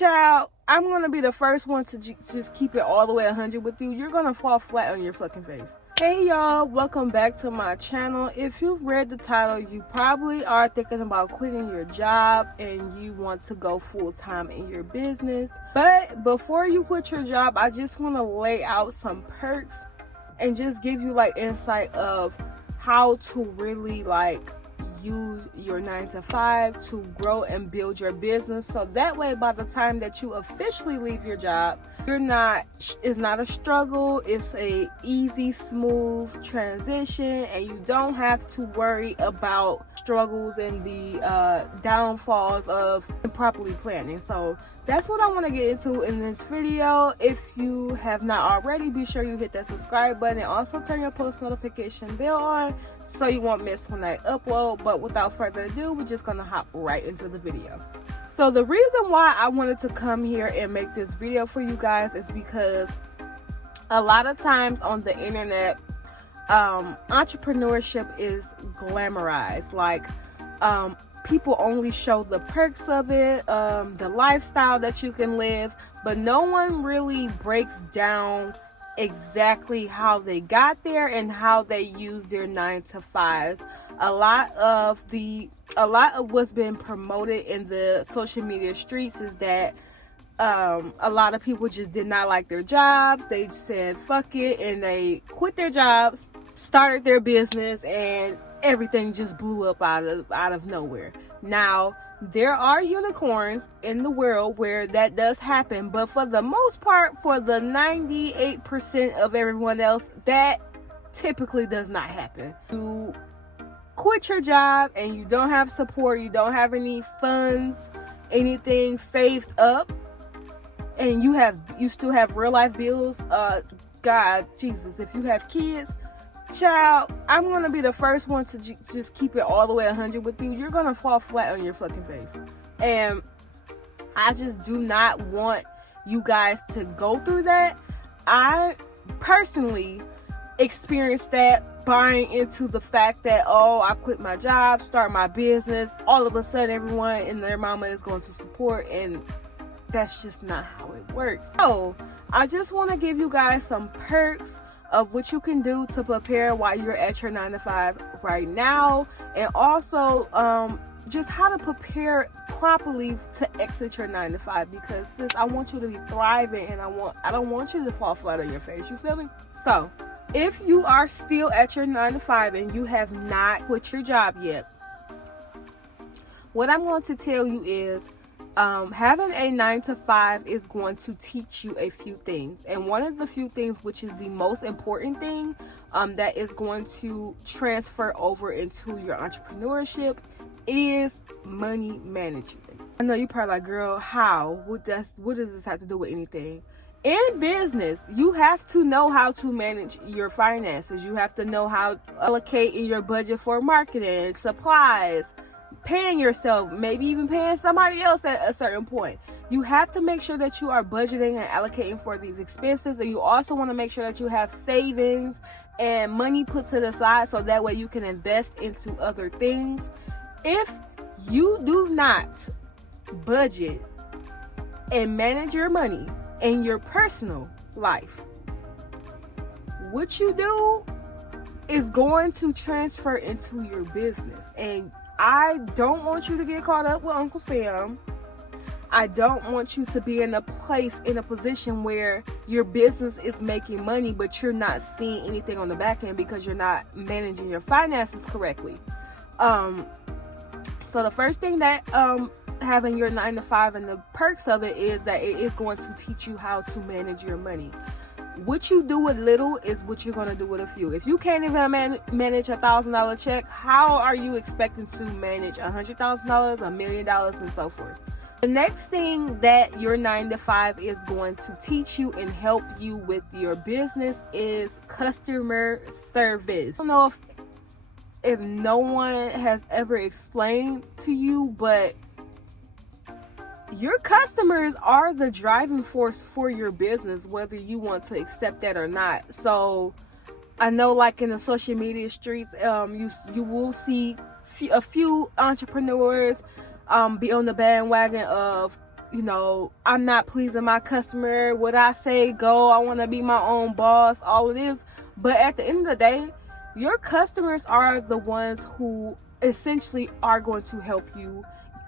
Child, I'm gonna be the first one to just keep it all the way 100 with you. You're gonna fall flat on your fucking face. Hey y'all, welcome back to my channel. If you've read the title, you probably are thinking about quitting your job and you want to go full-time in your business. But before you quit your job, I just want to lay out some perks and just give you like insight of how to really like use your 9-to-5 to grow and build your business, so that way by the time that you officially leave your job, it's not a struggle, it's a easy, smooth transition, and you don't have to worry about struggles and the downfalls of improperly planning. So that's what I want to get into in this video. If you have not already, be sure you hit that subscribe button and also turn your post notification bell on so you won't miss when I upload. But without further ado, we're just gonna hop right into the video. So the reason why I wanted to come here and make this video for you guys is because a lot of times on the internet, entrepreneurship is glamorized. Like people only show the perks of it, the lifestyle that you can live, but no one really breaks down exactly how they got there and how they use their 9-to-5s. A lot of what's been promoted in the social media streets is that a lot of people just did not like their jobs. They said fuck it and they quit their jobs, started their business, and everything just blew up out of nowhere. Now, there are unicorns in the world where that does happen, but for the most part, for the 98% of everyone else, that typically does not happen. You quit your job and you don't have support, you don't have any funds, anything saved up, and you still have real life bills. God, Jesus, if you have kids, child, I'm gonna be the first one to just keep it all the way 100 with you. You're gonna fall flat on your fucking face, and I just do not want you guys to go through that. I personally experienced that, buying into the fact that, oh, I quit my job, start my business, all of a sudden everyone and their mama is going to support, and that's just not how it works. So I just want to give you guys some perks of what you can do to prepare while you're at your 9-to-5 right now, and also just how to prepare properly to exit your 9-to-5, because sis, I want you to be thriving, and I don't want you to fall flat on your face. You feel me? So if you are still at your 9-to-5 and you have not quit your job yet, what I'm going to tell you is having a 9-to-5 is going to teach you a few things, and one of the few things, which is the most important thing, that is going to transfer over into your entrepreneurship, is money management. I know you're probably like, girl, how? What does this have to do with anything? In business, you have to know how to manage your finances. You have to know how to allocate in your budget for marketing, supplies, paying yourself, maybe even paying somebody else at a certain point. You have to make sure that you are budgeting and allocating for these expenses, and you also want to make sure that you have savings and money put to the side so that way you can invest into other things. If you do not budget and manage your money in your personal life, what you do is going to transfer into your business. And I don't want you to get caught up with Uncle Sam. I don't want you to be in a position where your business is making money, but you're not seeing anything on the back end because you're not managing your finances correctly. So the first thing that having your 9-to-5 and the perks of it is that it is going to teach you how to manage your money. What you do with little is what you're going to do with a few. If you can't even manage $1,000 check, how are you expecting to manage $100,000, $1 million, and so forth? The next thing that your 9-to-5 is going to teach you and help you with your business is customer service. I don't know if no one has ever explained to you, but your customers are the driving force for your business, whether you want to accept that or not. So I know, like in the social media streets, you will see a few entrepreneurs be on the bandwagon of I'm not pleasing my customer. What I say go, I want to be my own boss, all of this. But at the end of the day, your customers are the ones who essentially are going to help you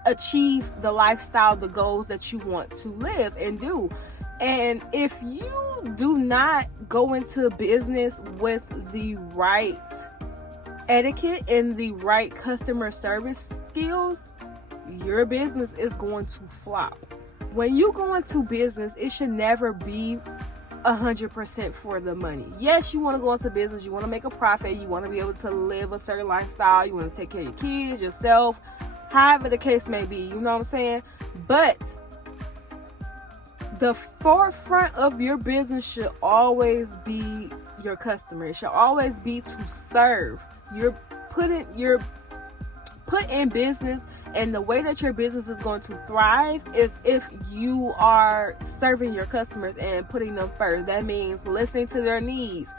achieve the lifestyle, the goals that you want to live and do. And if you do not go into business with the right etiquette and the right customer service skills, your business is going to flop. When you go into business, it should never be 100% for the money. Yes, you want to go into business, you want to make a profit, you want to be able to live a certain lifestyle, you want to take care of your kids, yourself, however the case may be, you know what I'm saying? But the forefront of your business should always be your customer. It should always be to serve. You're put in business, and the way that your business is going to thrive is if you are serving your customers and putting them first. That means listening to their needs,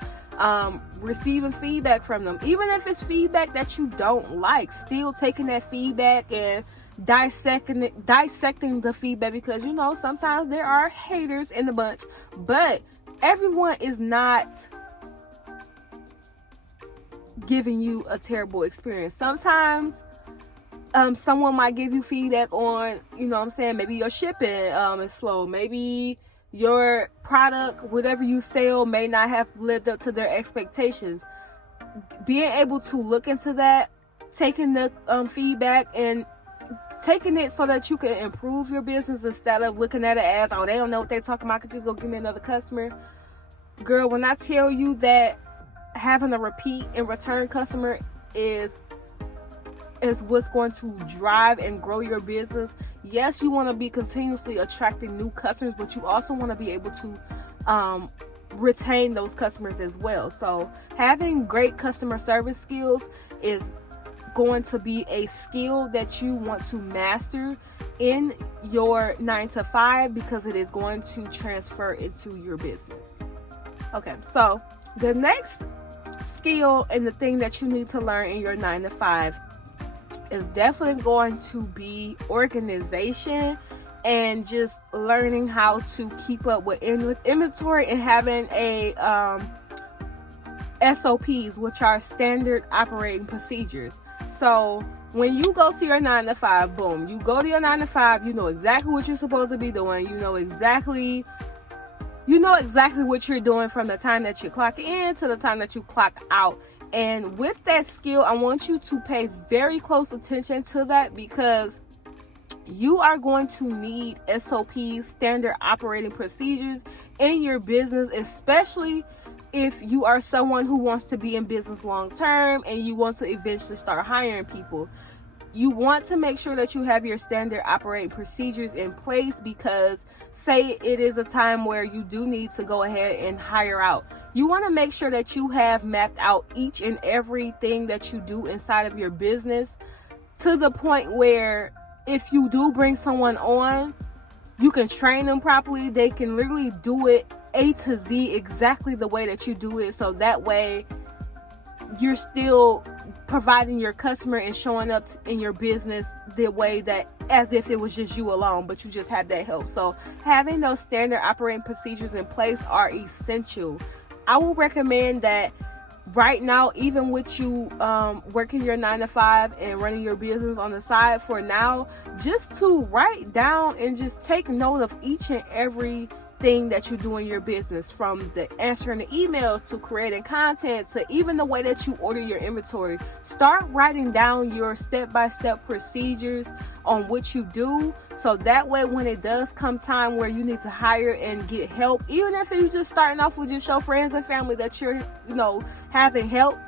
receiving feedback from them, even if it's feedback that you don't like, still taking that feedback and dissecting the feedback, because sometimes there are haters in the bunch, but everyone is not giving you a terrible experience. Sometimes someone might give you feedback on, maybe your shipping is slow, maybe your product, whatever you sell, may not have lived up to their expectations. Being able to look into that, taking the feedback and taking it so that you can improve your business, instead of looking at it as, oh, they don't know what they're talking about, I could just go give me another customer. Girl, when I tell you that having a repeat and return customer is what's going to drive and grow your business. Yes, you want to be continuously attracting new customers, but you also want to be able to retain those customers as well. So having great customer service skills is going to be a skill that you want to master in your 9-to-5, because it is going to transfer into your business. Okay, so the next skill and the thing that you need to learn in your 9-to-5 is definitely going to be organization, and just learning how to keep up with inventory and having a SOPs, which are standard operating procedures. So when you go to your 9-to-5, boom, you go to your 9-to-5, you know exactly what you're supposed to be doing. You know exactly what you're doing from the time that you clock in to the time that you clock out. And with that skill, I want you to pay very close attention to that, because you are going to need SOPs, standard operating procedures, in your business, especially if you are someone who wants to be in business long term and you want to eventually start hiring people. You want to make sure that you have your standard operating procedures in place, because say it is a time where you do need to go ahead and hire out. You want to make sure that you have mapped out each and everything that you do inside of your business, to the point where if you do bring someone on, you can train them properly. They can literally do it A to Z exactly the way that you do it. So that way you're still providing your customer and showing up in your business the way that, as if it was just you alone, but you just had that help. So having those standard operating procedures in place are essential. I will recommend that right now, even with you working your 9-to-5 and running your business on the side for now, just to write down and just take note of each and every thing that you do in your business, from the answering the emails to creating content to even the way that you order your inventory. Start writing down your step-by-step procedures on what you do, so that way when it does come time where you need to hire and get help, even if you're just starting off with just your friends and family that you're having help,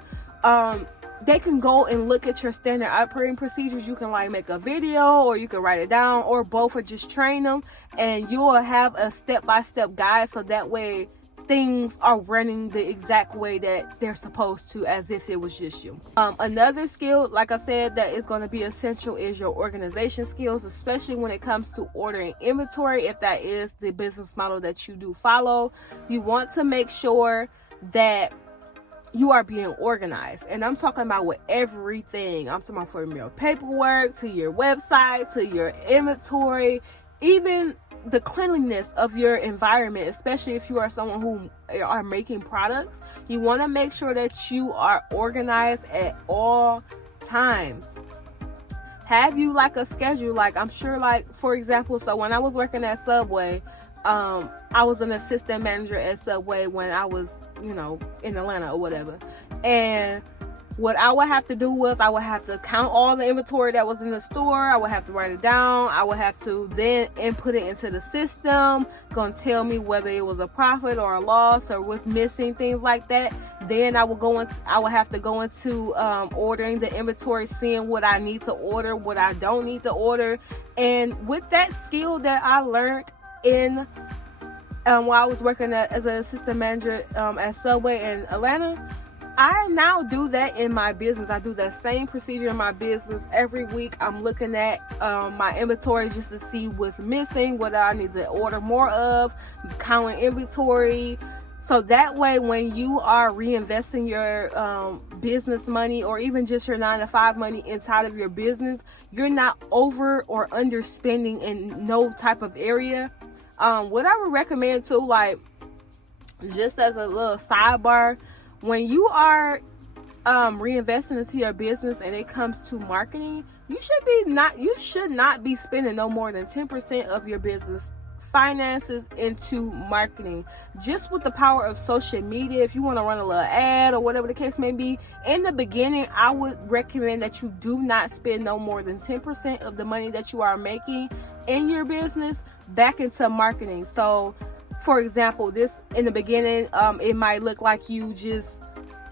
they can go and look at your standard operating procedures. You can make a video, or you can write it down, or both, or just train them, and you will have a step-by-step guide, so that way things are running the exact way that they're supposed to, as if it was just you. Another skill, like I said, that is going to be essential is your organization skills, especially when it comes to ordering inventory. If that is the business model that you do follow, you want to make sure that you are being organized. And I'm talking about with everything. I'm talking about from your paperwork to your website to your inventory, even the cleanliness of your environment, especially if you are someone who are making products. You want to make sure that you are organized at all times. Have you like a schedule? Like, I'm sure, like, for example, so when I was working at Subway, I was an assistant manager at Subway when I was, in Atlanta or whatever. And what I would have to do was I would have to count all the inventory that was in the store. I would have to write it down. I would have to then input it into the system, gonna tell me whether it was a profit or a loss or what's missing, things like that. Then I would have to go into ordering the inventory, seeing what I need to order, what I don't need to order. And with that skill that I learned in while I was working as an assistant manager at Subway in Atlanta, I now do that in my business. I do that same procedure in my business every week. I'm looking at my inventory just to see what's missing, what I need to order more of, counting inventory. So that way, when you are reinvesting your business money or even just your 9-to-5 money inside of your business, you're not over or underspending in no type of area. What I would recommend too, like, just as a little sidebar, when you are reinvesting into your business and it comes to marketing, you should not be spending no more than 10% of your business finances into marketing. Just with the power of social media, if you want to run a little ad or whatever the case may be, in the beginning, I would recommend that you do not spend no more than 10% of the money that you are making in your business back into marketing. So, for example, this in the beginning, it might look like you just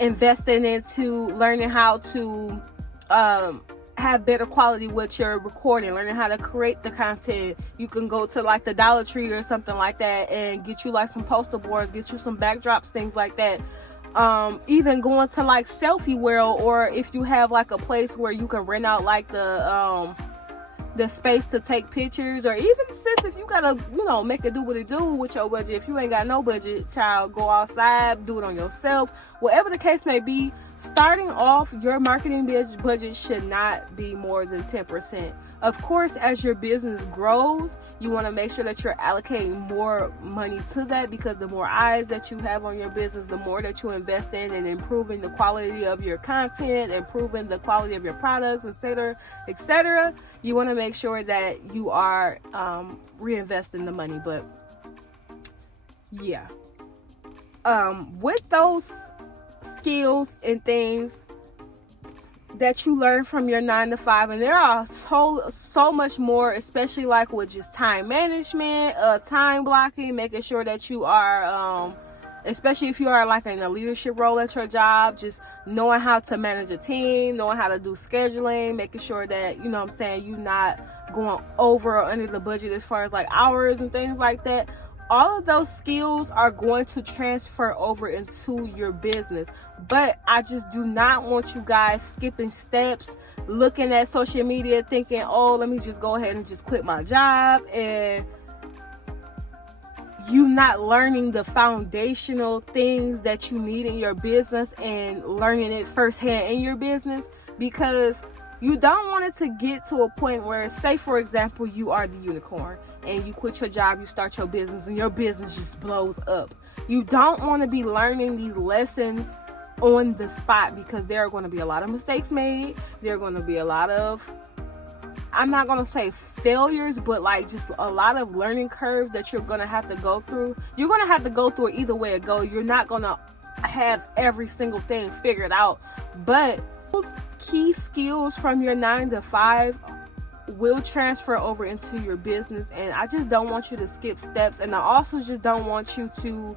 investing into learning how to have better quality with your recording, learning how to create the content. You can go to like the Dollar Tree or something like that and get you like some poster boards, get you some backdrops, things like that. Even going to like Selfie World, or if you have like a place where you can rent out like the space to take pictures, or even if you gotta make it do what it do with your budget. If you ain't got no budget, child, go outside, do it on yourself. Whatever the case may be, starting off, your marketing budget should not be more than 10%. Of course, as your business grows, you want to make sure that you're allocating more money to that, because the more eyes that you have on your business, the more that you invest in and improving the quality of your content, improving the quality of your products, etc. You want to make sure that you are reinvesting the money. But yeah, with those skills and things that you learn from your 9-to-5, and there are so much more, especially like with just time management, time blocking, making sure that you are especially if you are like in a leadership role at your job, just knowing how to manage a team, knowing how to do scheduling, making sure that you're not going over or under the budget as far as like hours and things like that. All of those skills are going to transfer over into your business. But I just do not want you guys skipping steps, looking at social media, thinking, oh, let me just go ahead and just quit my job, and you not learning the foundational things that you need in your business and learning it firsthand in your business, because you don't want it to get to a point where, say for example, you are the unicorn and you quit your job, you start your business, and your business just blows up. You don't want to be learning these lessons on the spot, because there are going to be a lot of mistakes made. There are going to be a lot of, I'm not going to say failures, but like just a lot of learning curve that you're going to have to go through. You're going to have to go through it either way it goes. You're not going to have every single thing figured out, but those key skills from your 9-to-5 will transfer over into your business. And I just don't want you to skip steps. And I also just don't want you to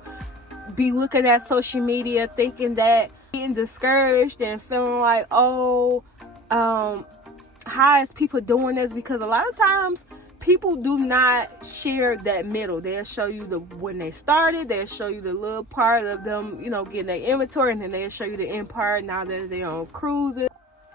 be looking at social media thinking that, getting discouraged and feeling like, oh, how is people doing this? Because a lot of times people do not share that middle. They'll show you when they started, they'll show you the little part of them, getting their inventory, and then they'll show you the end part now that they're on cruises.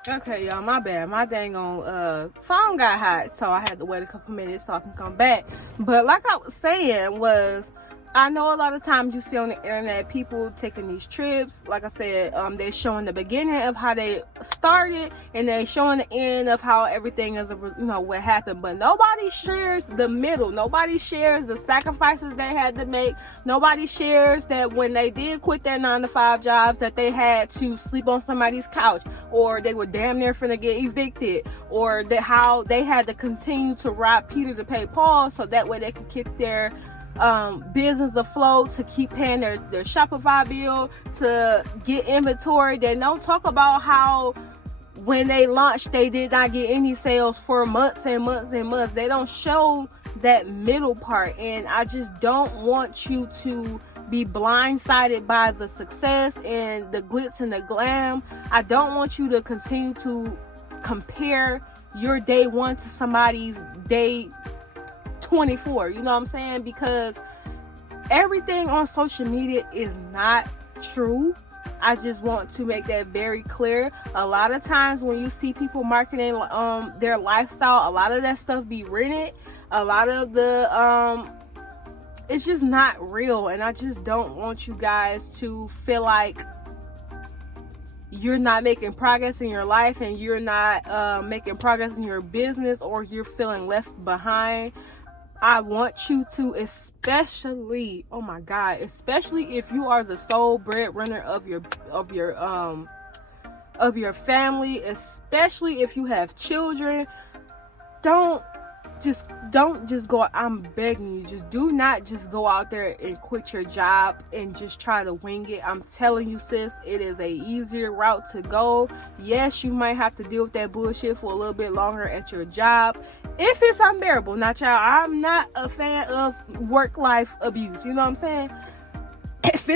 Okay, y'all, my bad. My dang on phone got hot, so I had to wait a couple minutes so I can come back. But like I was saying, was I know a lot of times you see on the internet people taking these trips. Like I said, they're showing the beginning of how they started, and they're showing the end of how everything is, what happened. But nobody shares the middle. Nobody shares the sacrifices they had to make. Nobody shares that when they did quit their 9-to-5 jobs, that they had to sleep on somebody's couch, or they were damn near finna get evicted, or that how they had to continue to rob Peter to pay Paul, so that way they could keep their business afloat, to keep paying their Shopify bill, to get inventory. They don't talk about how when they launched they did not get any sales for months and months and months. They don't show that middle part, and I just don't want you to be blindsided by the success and the glitz and the glam. I don't want you to continue to compare your day 1 to somebody's day 24, you know what I'm saying? Because everything on social media is not true. I just want to make that very clear. A lot of times when you see people marketing their lifestyle, a lot of that stuff be written. A lot of the it's just not real, and I just don't want you guys to feel like you're not making progress in your life, and you're not making progress in your business, or you're feeling left behind. I want you to, especially, oh my God, especially if you are the sole breadwinner of your family, especially if you have children, don't just go, I'm begging you, just do not just go out there and quit your job and just try to wing it. I'm telling you, sis, it is a easier route to go. Yes, you might have to deal with that bullshit for a little bit longer at your job if it's unbearable. Now, child, I'm not a fan of work-life abuse, you know what I'm saying? If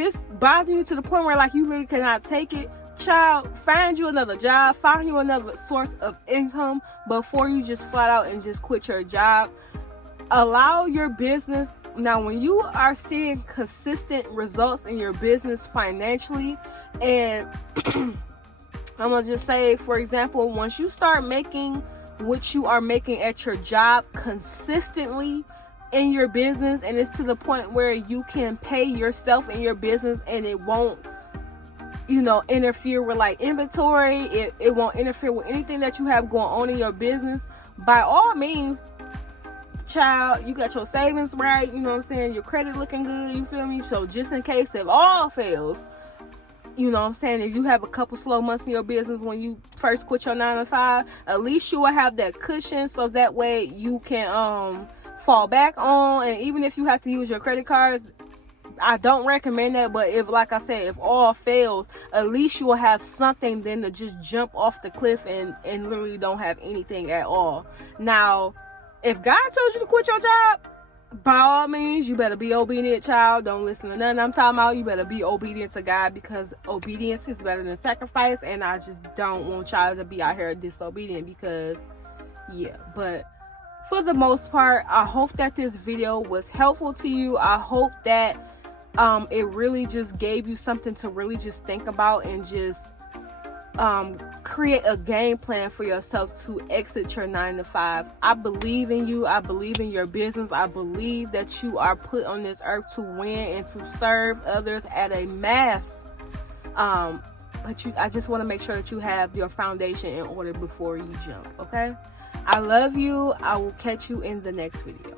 it's bothering you to the point where like you literally cannot take it, child, find you another job, find you another source of income before you just flat out and just quit your job. Allow your business, now when you are seeing consistent results in your business financially, and I'm gonna just say, for example, once you start making what you are making at your job consistently in your business, and it's to the point where you can pay yourself in your business and it won't interfere with like inventory, it won't interfere with anything that you have going on in your business, by all means, child, you got your savings right, you know what I'm saying, your credit looking good, you feel me? So just in case if all fails, you know what I'm saying, if you have a couple slow months in your business when you first quit your 9-to-5, at least you will have that cushion, so that way you can fall back on. And even if you have to use your credit cards, I don't recommend that, but if, like I said, if all fails, at least you will have something then to just jump off the cliff and literally don't have anything at all. Now, if God told you to quit your job, by all means, you better be obedient, child. Don't listen to nothing I'm talking about. You better be obedient to God, because obedience is better than sacrifice, and I just don't want y'all to be out here disobedient, because, yeah. But for the most part, I hope that this video was helpful to you. I hope that it really just gave you something to really just think about, and just create a game plan for yourself to exit your 9-to-5. I believe in you. I believe in your business. I believe that you are put on this earth to win and to serve others at a mass. I just want to make sure that you have your foundation in order before you jump, okay? I love you. I will catch you in the next video.